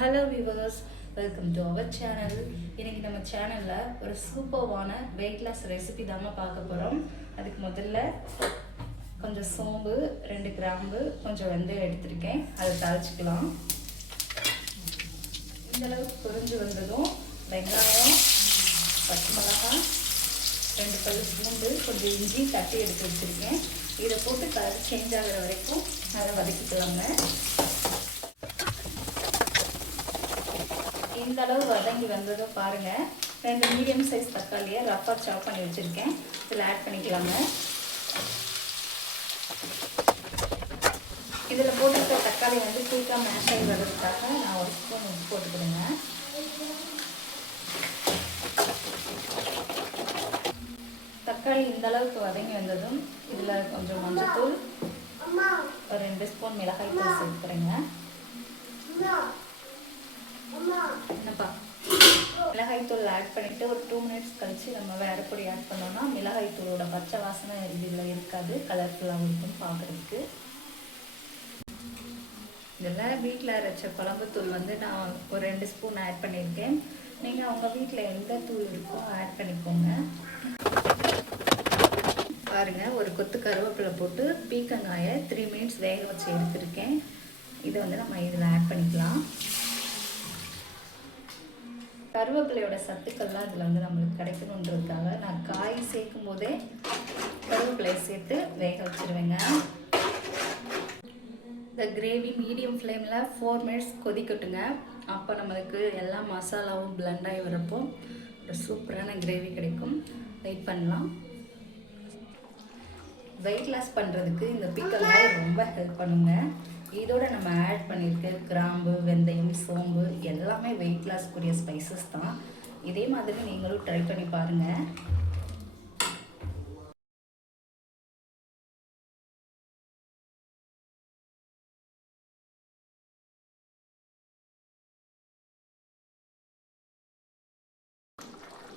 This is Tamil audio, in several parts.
Hello viewers, welcome to our channel. இன்னைக்கு நம்ம சேனலில் ஒரு சூப்பர்வான வெயிட் லாஸ் ரெசிபி தாங்க பார்க்க போகிறோம். அதுக்கு முதல்ல கொஞ்சம் சோம்பு, 2 கிராம்பு, கொஞ்சம் வெந்தயம் எடுத்திருக்கேன். அதை தாளிச்சிக்கலாம். இந்தளவுக்கு பொரிஞ்சு வந்ததும் வெங்காயம், பச்சை மிளகாய், 2 பல்லு பூண்டு, கொஞ்சம் இஞ்சி தட்டி எடுத்து வச்சுருக்கேன். இதை போட்டு கலர் சேஞ்ச் ஆகிற வரைக்கும் அதை வதக்கிக்கலாங்க. இந்த அளவு வதங்கி வந்ததும் பாருங்கள், 2 மீடியம் சைஸ் தக்காளியை ரஃபாக சாப் பண்ணி வச்சுருக்கேன். இதில் ஆட் பண்ணிக்கலாங்க. இதில் போட்டுக்கிற தக்காளி வந்து குயிக்காக மேஷ் ஆகி வர்றதுக்காக நான் 1 ஸ்பூன் உப்பு போட்டுக்கிறேங்க. தக்காளி இந்த அளவுக்கு வதங்கி வந்ததும் இதில் கொஞ்சம் மஞ்சள்தூள், ஒரு 2 ஸ்பூன் மிளகாய் தூள் சேர்த்துக்கிறேங்க. என்னப்பா, மிளகாய் தூள் ஆட் பண்ணிவிட்டு ஒரு 2 மினிட்ஸ் கழித்து நம்ம வேறு பொடி ஆட் பண்ணோம்னா மிளகாய் தூளோட பச்சை வாசனை இதில் இருக்காது, கலர்ஃபுல்லாகவும் இருக்கும் பார்க்குறதுக்கு. இதில் வீட்டில் அரைச்ச குழம்பு தூள் வந்து நான் ஒரு 2 ஸ்பூன் ஆட் பண்ணியிருக்கேன். நீங்கள் உங்கள் வீட்டில் எந்த தூள் இருக்கோ ஆட் பண்ணிக்கோங்க. பாருங்கள், ஒரு கொத்து கருவேப்பிலை போட்டு பீக்கங்காயை 3 மினிட்ஸ் வேக வச்சு எடுத்துருக்கேன். இதை வந்து நம்ம இதில் ஆட் பண்ணிக்கலாம். கருவேப்பிலையோட சத்துக்கள்லாம் இதில் வந்து நம்மளுக்கு கிடைக்கணுன்றதுக்காக நான் காய் சேர்க்கும் போதே கருவேப்பிலையை சேர்த்து வேக வச்சுருவேங்க. இந்த கிரேவி மீடியம் ஃப்ளேமில் 4 மினிட்ஸ் கொதிக்கட்டுங்க. அப்போ நம்மளுக்கு எல்லா மசாலாவும் பிளண்ட் ஆகி வரப்போ ஒரு சூப்பரான கிரேவி கிடைக்கும். வெயிட் பண்ணலாம். வெயிட் லாஸ் பண்ணுறதுக்கு இந்த பீக்கங்காய் ரொம்ப ஹெல்ப் பண்ணுங்க. இதோட நம்ம ஆட் பண்ணியிருக்க கிராம்பு, வெந்தயம், சோம்பு எல்லாமே வெயிட் லாஸ்க்குரிய ஸ்பைசஸ் தான். இதே மாதிரி நீங்களும் ட்ரை பண்ணி பாருங்கள்.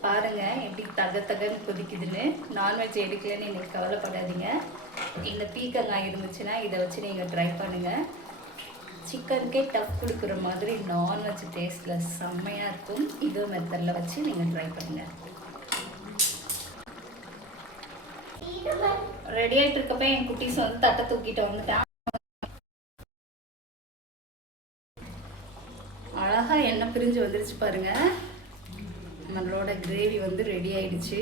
பாருங்கள் எப்படி தகன்னு கொதிக்குதுன்னு. நான்வெஜ் எடுக்கலன்னு இன்னைக்கு கவலைப்படாதீங்க. இந்த பீக்கங்காய் இருந்துச்சுன்னா இதை வச்சு நீங்கள் ட்ரை பண்ணுங்கள். சிக்கனுக்கே டஃப் கொடுக்குற மாதிரி நான்வெஜ் டேஸ்ட்டில் செம்மையாக இருக்கும். இதே மெத்தடில் வச்சு நீங்கள் ட்ரை பண்ணுங்கள். ரெடி ஆகிட்டு இருக்கப்போ என் குட்டீஸ் வந்து தட்டை தூக்கிட்டு வந்துட்டான். அழகாக எண்ணெய் பிரிஞ்சு வந்துருச்சு பாருங்கள். நம்மளோட கிரேவி வந்து ரெடி ஆயிடுச்சு.